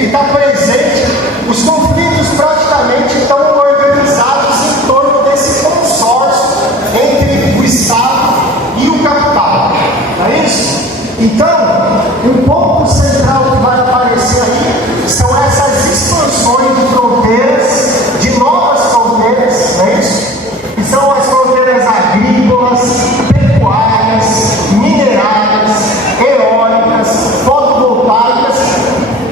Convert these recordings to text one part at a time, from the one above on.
ele está presente, os conflitos praticamente estão organizados em torno desse consórcio entre o Estado e o capital, não é isso? Então, um ponto central que vai aparecer aí são essas expansões de fronteiras, de novas fronteiras, não é isso? Que são as fronteiras agrícolas, pecuárias, minerárias, eólicas, fotovoltaicas,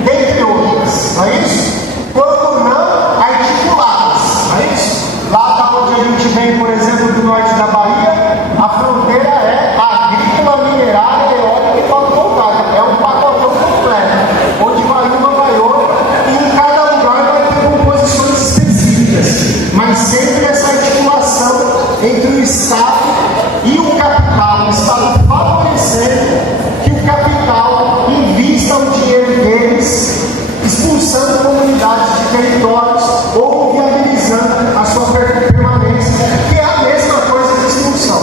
dentre outras, não é isso? Quando não articuladas, não é isso? Lá da onde a gente vem, por exemplo, do norte da Bahia, a fronteira é agrícola, minerária, eólica e fotovoltaica. É um pacotão completo, onde vai uma, vai outra, e em cada lugar vai ter composições específicas, mas sempre essa articulação entre o Estado e o capital, o Estado favorecendo que o capital invista o dinheiro deles, expulsando comunidades de territórios ou viabilizando a sua permanência, que é a mesma coisa de expulsão.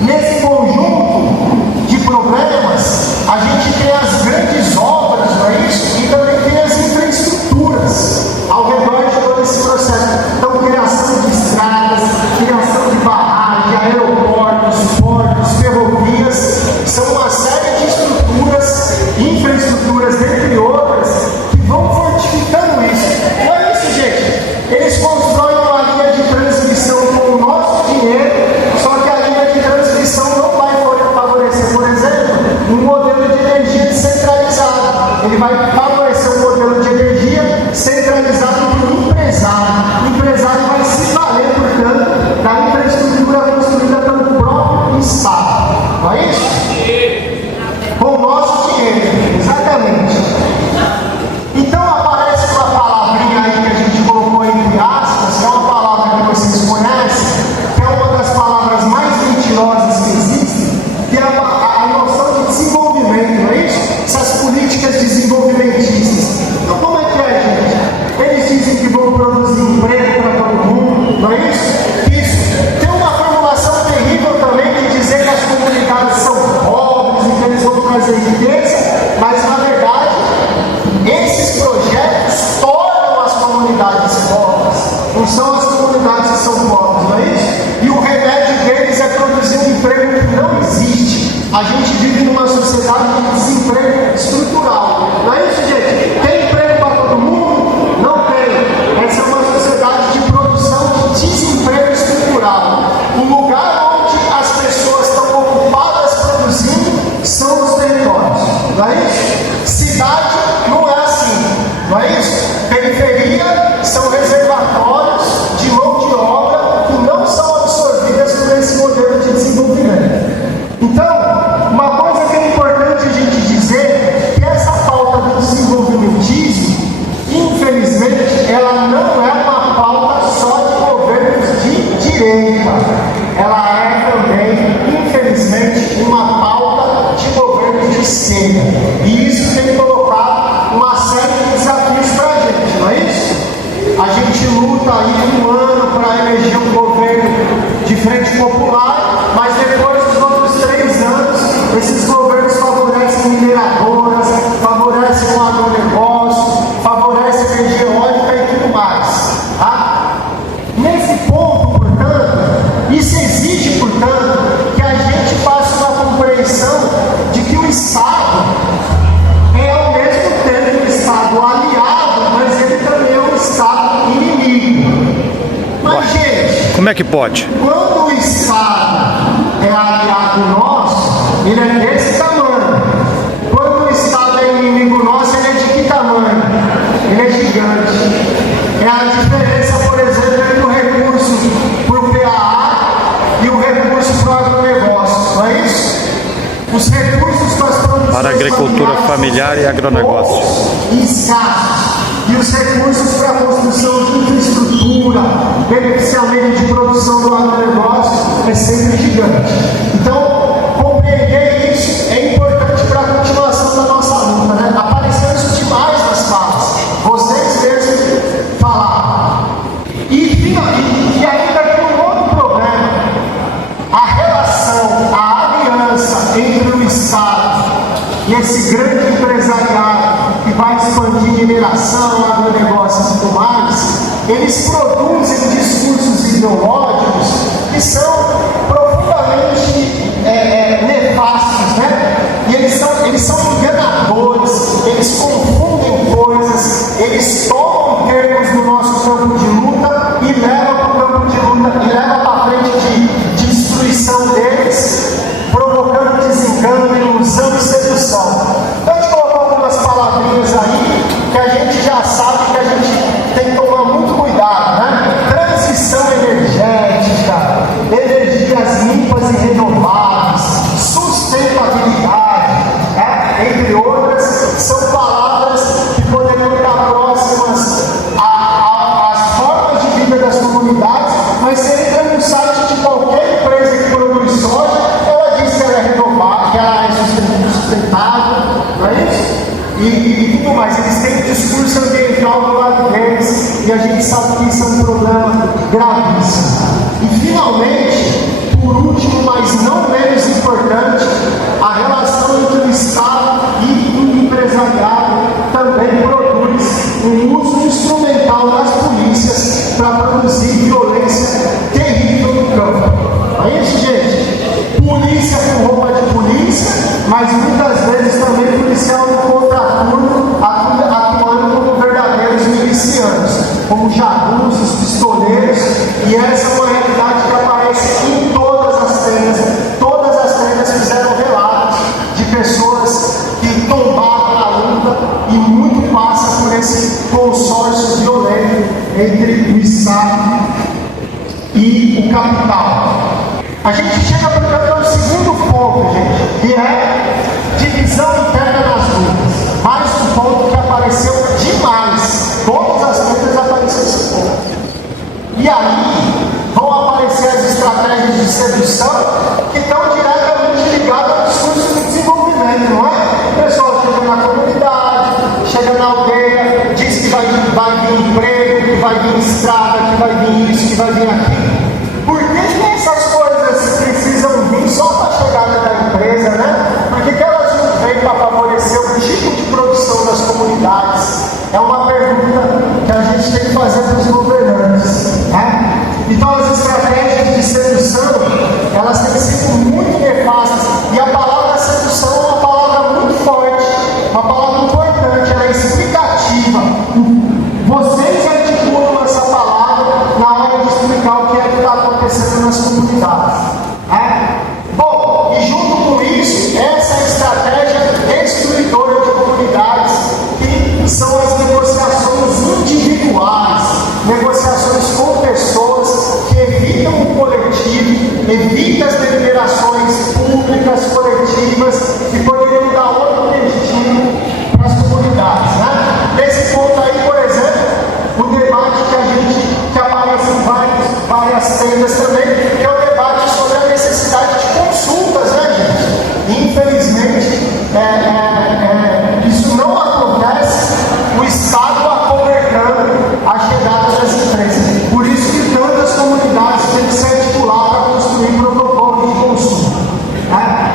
Nesse conjunto de problemas, a gente tem as grandes obras, não é isso? E também tem as infraestruturas ao redor de todo esse processo. Então, criação de estradas, criação de barragens, aeroportos, portos, ferrovias, são uma série de estruturas, infraestruturas, entre outras, que vão fortificando isso. Não é isso, gente? Eles constroem uma linha de transmissão com o nosso dinheiro, só que a linha de transmissão não vai favorecer, por exemplo, um modelo de energia descentralizado. Ele vai favorecer um modelo de energia centralizado por um empresário. O empresário vai se valer, portanto, da infraestrutura construída pelo próprio Estado. Não é isso? Com o nosso dinheiro, exatamente. Então aparece uma palavrinha aí que a gente colocou entre aspas, que é uma palavra que vocês conhecem, que é uma das palavras mais mentirosas que existem, que é a noção de desenvolvimento, não é isso? Essas políticas desenvolvimentistas. Então como é que é, gente? Eles dizem que vão produzir emprego para todo mundo, não é isso? Isso. Tem uma formulação terrível também de dizer que as comunidades são pobres e que eles vão trazer riqueza, mas na verdade esses projetos tornam as comunidades pobres, não são as comunidades que são pobres, não é isso? E o remédio deles é produzir um emprego que não existe. A gente vive numa sociedade de desemprego estrutural, não é isso, gente? Tem emprego para todo mundo? Não tem. Essa é uma sociedade de produção de desemprego estrutural. O lugar onde as pessoas estão ocupadas produzindo são os territórios, não é isso? Cidade não é assim, não é isso? Periferia são reservatórios de mão de obra que não são absorvidas por esse modelo de desenvolvimento. Então, uma coisa que é importante a gente dizer, que essa pauta do desenvolvimentismo, infelizmente, ela não é uma pauta só de governos de direita. Ela é também, infelizmente, uma pauta de governos de esquerda. E isso tem colocado uma série de desafios para a gente, não é isso? A gente luta aí 1 ano para eleger um governo de frente popular, mas depois dos outros 3 anos, esses governos favorecem mineradoras, favorecem o agronegócio, favorecem a energia eólica e tudo mais. Tá? Nesse ponto, portanto, isso exige, portanto, que a gente faça uma compreensão de que o Estado é ao mesmo tempo um Estado aliado, mas ele também é um Estado inimigo. Mas, gente, como é que pode? Quando o Estado é aliado nosso, ele é desse tamanho. Quando o Estado é inimigo nosso, ele é de que tamanho? Ele é gigante. É a diferença, por exemplo, entre o recurso para o PAA e o recurso para o agronegócio, não é isso? Os recursos para a agricultura familiar e agronegócio e escassos. E os recursos para a construção de infraestrutura, beneficiamento de produção do agronegócio, é sempre gigante. Então, compreender isso é importante para a continuação da nossa luta, né? Apareceu isso demais nas falas. Vocês mesmos falaram. E ainda tem um outro problema. A relação, a aliança entre o Estado e esse grande empresariado que vai expandir mineração, agronegócio e tudo mais, eles produzem discursos ideológicos que são profundamente nefastos, né? E eles são enganadores, eles confundem coisas, eles tomam termos do nosso campo de luta e levam para o campo de luta, e levam para a frente de destruição deles, provocando desengano, ilusão e sedução. Então, eu te colocar algumas palavrinhas aí que a gente já sabe que a gente tem que tomar muito cuidado, né? Transição energética, energias limpas e renováveis, sustentabilidade, né? Entre outras, são palavras que poderiam estar próximas às formas de vida das comunidades, mas se ele entra no site de qualquer empresa que produz soja, ela diz que ela é renovável, que ela é sustentável, não é isso? E tudo mais, eles têm um discurso ambiental do lado deles, e a gente sabe que isso é um problema gravíssimo. E finalmente, por último, mas não menos importante, a relação entre o Estado e o empresariado também produz um uso instrumental das polícias para produzir violência terrível no campo. Não é isso, gente? Polícia com roupa de polícia, mas muitas vezes também policial no contraturno, atuando como verdadeiros milicianos, como jagunços, pistoleiros, e essa é uma realidade que aparece em todas as tendas. Todas as tendas fizeram relatos de pessoas que tombaram na luta, e muito passa por esse consórcio violento entre o Estado e o capital. A gente chega para o segundo ponto, gente, que é divisão interna nas lutas. Mais um ponto que apareceu demais. Todas as lutas apareceu esse ponto. E aí vão aparecer as estratégias de sedução que estão diretamente ligadas ao discurso do desenvolvimento, não é? O pessoal chega na comunidade, chega na aldeia, diz que vai vir emprego, que vai vir estrada, que vai vir isso, que vai vir aquilo. Por que essas coisas precisam vir só para a chegada da empresa, né? Por que elas não vêm para favorecer o tipo de produção das comunidades? É uma pergunta que a gente tem que fazer para os governantes, né? Então, as estratégias de sedução, elas têm sido muito nefastas, e a palavra sedução é uma palavra muito forte, uma palavra importante, ela é explicativa. Vocês articulam essa palavra na hora de explicar o que é que está acontecendo nas comunidades. Bom, e junto com isso, essa estratégia destruidora de comunidades, que são as negociações individuais, negociações com pessoas que evitam o coletivo, evitam as deliberações públicas, coletivas, que poderiam dar outro destino para as comunidades, né? Nesse ponto aí, por exemplo, o debate que aparece em várias tendas também, que é o debate sobre a necessidade de consultas, né, gente? Infelizmente, isso não acontece, o Estado acomodando a chegada das empresas. Por isso que tantas comunidades têm que se articular para construir protocolos de consulta, né?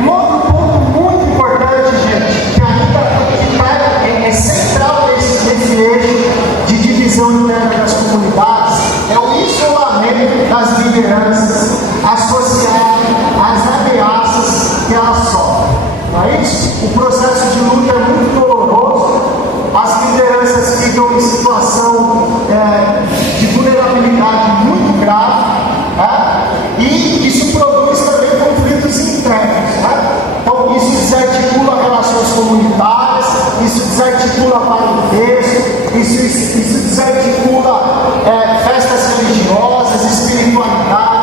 Um outro ponto muito importante, gente, que ainda é central nesse eixo de divisão interna das comunidades, é o isolamento das lideranças associado às ameaças que elas sofrem. Não é isso? O processo de luta é muito doloroso, as lideranças ficam em situação de vulnerabilidade muito grave, né? E isso produz também conflitos internos, né? Então, isso desarticula relações comunitárias, isso desarticula parentesco, isso desarticula festas religiosas, espiritualidade.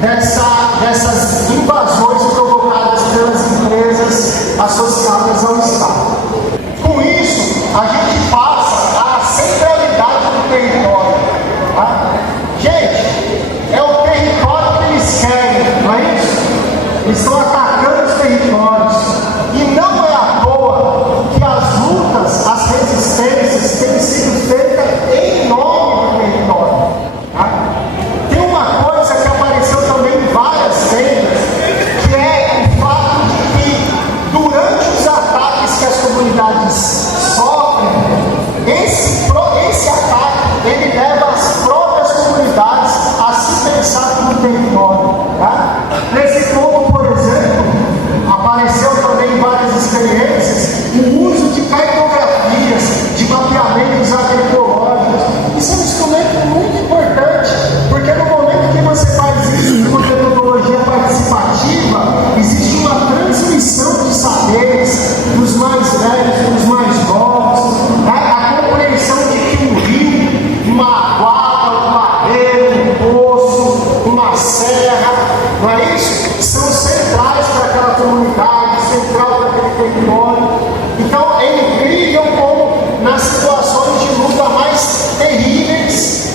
dessas invasões provocadas pelas empresas associadas ao Estado. Com isso, a gente passa à centralidade do território. Tá? Gente, é o território que eles querem, não é isso? Eles estão atacando os territórios. E não é à toa que as lutas, as resistências têm sido feitas em nome do território. Tá? Tem uma coisa que apareceu também em várias vendas, que é o fato de que durante os ataques que as comunidades sofrem, esse ataque ele leva as próprias comunidades a se pensar como território. Tá? Nesse ponto, por exemplo, apareceu também em várias experiências o uso de cartografias, de mapeamentos agroecológicos. Isso é um instrumento muito importante, porque no momento que você faz isso com metodologia participativa, existe uma transmissão de saberes dos mais velhos para os mais novos, a compreensão de que um rio, uma guarda, um barreiro, um poço, uma serra, não é isso? São centrais para aquela comunidade, central para aquele território. Então é incrível como nas situações de luta mais terríveis,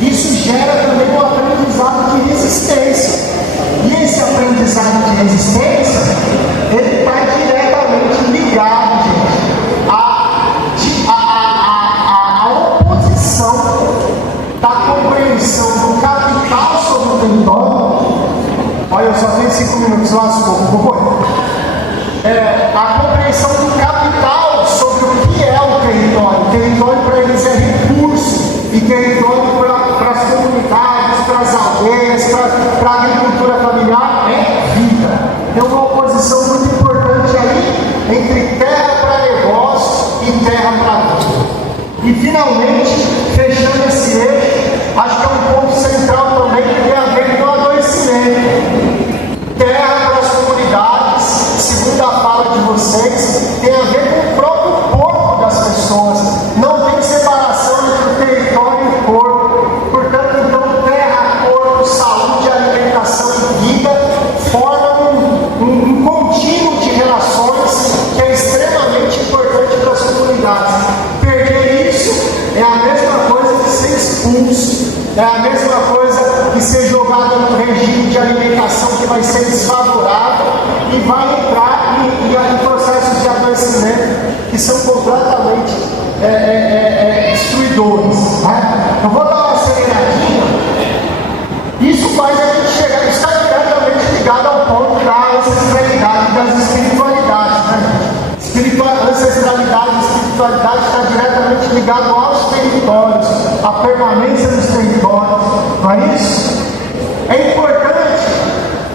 isso gera também um aprendizado de resistência. E esse aprendizado de resistência, ele está diretamente ligado, gente, à oposição da compreensão do capital sobre o território. Olha, eu só tenho 5 minutos, lascou, vou correr. A compreensão do capital sobre o que é o território. O território para eles é recurso, e território para as comunidades, para as aldeias, para a agricultura familiar é vida. Tem uma oposição muito importante aí entre terra para negócio e terra para vida. E finalmente, fechando esse eixo, acho que é um ponto central também que tem a ver com o adoecimento. Terra para as comunidades, segundo a fala de vocês, tem a ver com o próprio corpo das pessoas. Não tem separação entre o território e o corpo. Portanto, então, terra, corpo, saúde, alimentação e vida formam um contínuo de relações que é extremamente importante para as comunidades. Perder isso é a mesma coisa que ser expulso, é a mesma coisa que ser jogado no regime de alimentação que vai ser desfavorável e vai entrar em processos de adoecimento que são completamente destruidores. Né? Eu vou dar uma aceleradinha. Isso faz a gente chegar, está diretamente ligado ao ponto da ancestralidade, das espiritualidades. Né? Ancestralidade e espiritualidade está diretamente ligado aos territórios, à permanência dos territórios, não é isso? É importante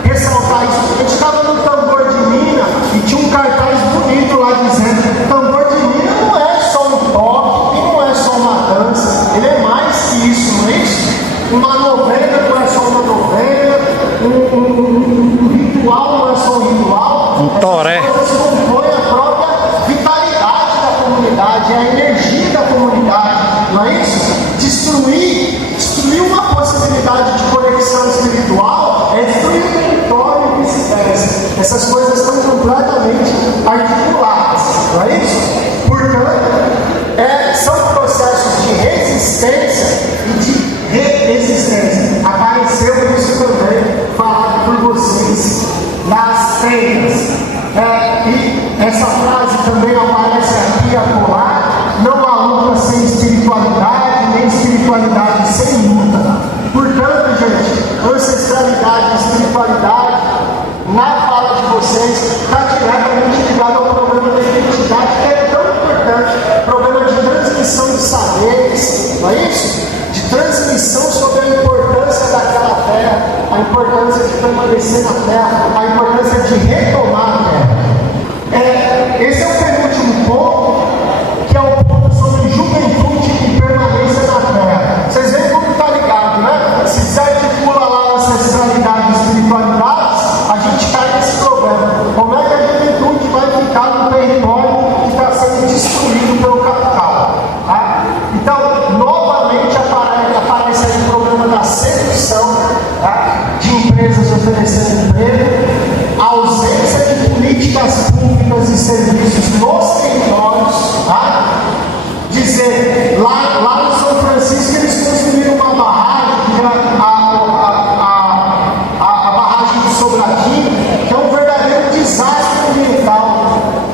ressaltar isso. A gente estava no tambor de Minas e tinha um cartaz bonito lá dizendo: tambor de Minas não é só um toque e não é só uma dança, ele é mais que isso, não é isso? Uma novena não é só uma novena, um ritual não é só um ritual, um toré. Compõe a própria vitalidade da comunidade, a energia da comunidade, não é isso? Destruir uma possibilidade de conexão espiritual é destruir o território e vice-versa. Essas coisas estão completamente articuladas, não é isso? Portanto, são processos de resistência e de reexistência. Apareceu isso também falado por vocês nas tendas. E essa frase também aparece aqui a colar: não há luta sem espiritualidade, nem espiritualidade sem luta. Portanto, gente, ancestralidade e espiritualidade, na fala de vocês, está diretamente ligado ao problema da identidade, que é tão importante, problema de transmissão de saberes, não é isso? De transmissão sobre a importância daquela terra, a importância de permanecer na terra, a importância de retomar a terra. Esse é o penúltimo ponto, que é o ponto sobre juventude e permanência na terra. Vocês veem como está ligado, né? Se desarticula lá a ancestralidade e espiritualidade, a gente cai nesse problema. Como é que a juventude vai ficar no território que está sendo destruído pelo capital? Tá? Então, novamente aparece aí o problema da sedução, tá? De empresas nos territórios, tá? Dizer, lá em São Francisco eles construíram uma barragem, que é a barragem do Sobradinho, que é um verdadeiro desastre ambiental.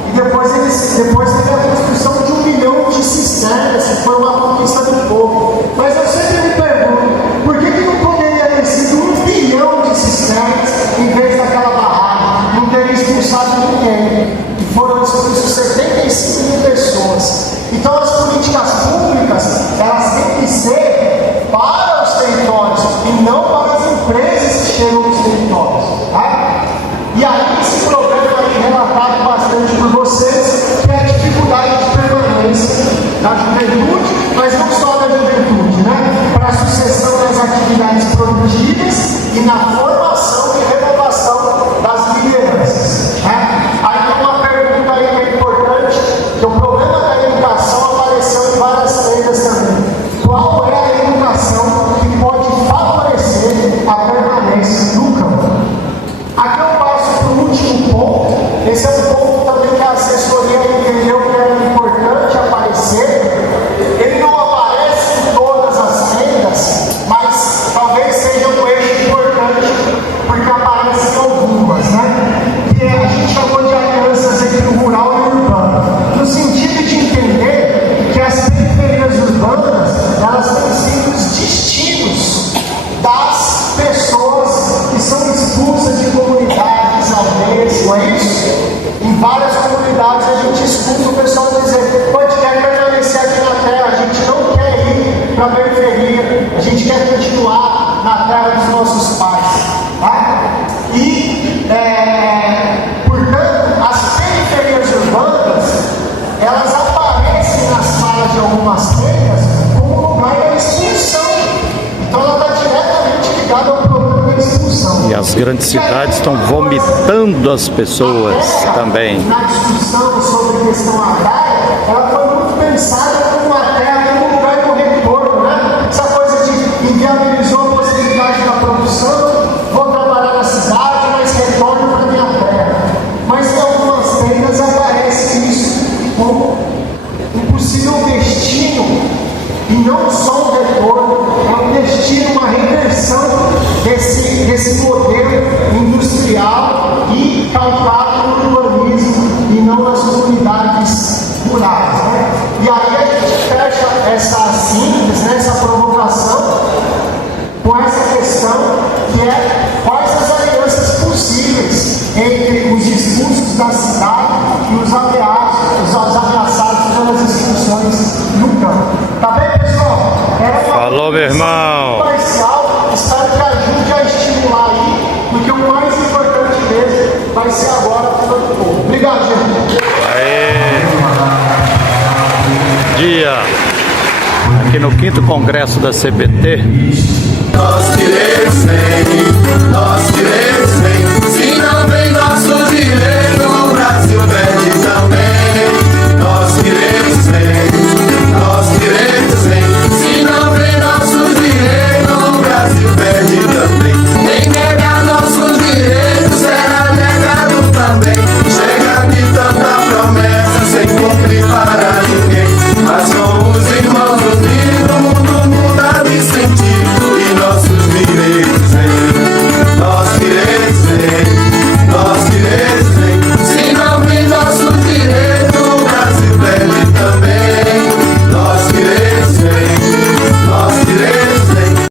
E depois teve a construção de 1 milhão de cisternas, que foi uma conquista do povo. Mas eu sempre me pergunto, por que não poderia ter sido 1 bilhão de cisternas em vez daquela barragem? Não teria expulsado ninguém. E foram expulsos 75 mil pessoas. Então as políticas públicas, elas têm que ser para os territórios e não para as empresas que chegam nos territórios. Tá? E aí esse problema aí relatado bastante por vocês, que é a dificuldade de permanência da juventude, mas não só da juventude, né? Para a sucessão das atividades produtivas e na formação e renovação das lideranças. Né? Aí tem uma pergunta aí que é importante, que o problema da educação apareceu em várias frentes também. Qual é a educação que pode favorecer a permanência no campo? Aqui eu passo para o último ponto. Esse é um ponto também que a assessoria entendeu que era importante aparecer. Ele não aparece em todas as rendas, mas talvez seja um eixo importante, porque aparece em algumas, né? Que a gente chamou de alianças entre o rural e o urbano, no sentido de entender que as periferias urbanas, elas têm sido os destinos das pessoas que são expulsas de comunidades, aldeias, não é isso? Em várias comunidades a gente escuta o pessoal dizer: pô, a gente quer permanecer aqui na terra, a gente não quer ir para a periferia, a gente quer continuar na terra dos nossos pais. Tá? E, portanto, as periferias urbanas, elas aparecem nas falas de algumas tendas como lugar da expulsão. Então ela está diretamente ligada ao problema da expulsão. E as grandes cidades estão vomitando as pessoas também. Na discussão sobre a questão agrária, ela foi muito pensada como uma terra, como um lugar do retorno, né? Essa coisa de inviabilizou a possibilidade da produção, vou trabalhar na cidade, mas retorno para minha terra. Mas em algumas tendas aparece isso como um possível destino, e não só um retorno, é um destino, uma reversão desse modelo industrial e calcado no urbanismo e não nas comunidades rurais. Né? E aí a gente fecha essa síntese, né, essa provocação, com essa questão que é quais as alianças possíveis entre os expulsos da cidade e os ameaçados pelas expulsões no campo. Tá bem, pessoal? Falou, meu irmão! Parcial, espero que ajude a estimular aí, porque o mais importante mesmo vai ser agora para o povo. Obrigado, gente. Aê. Dia aqui no 5º Congresso da CBT.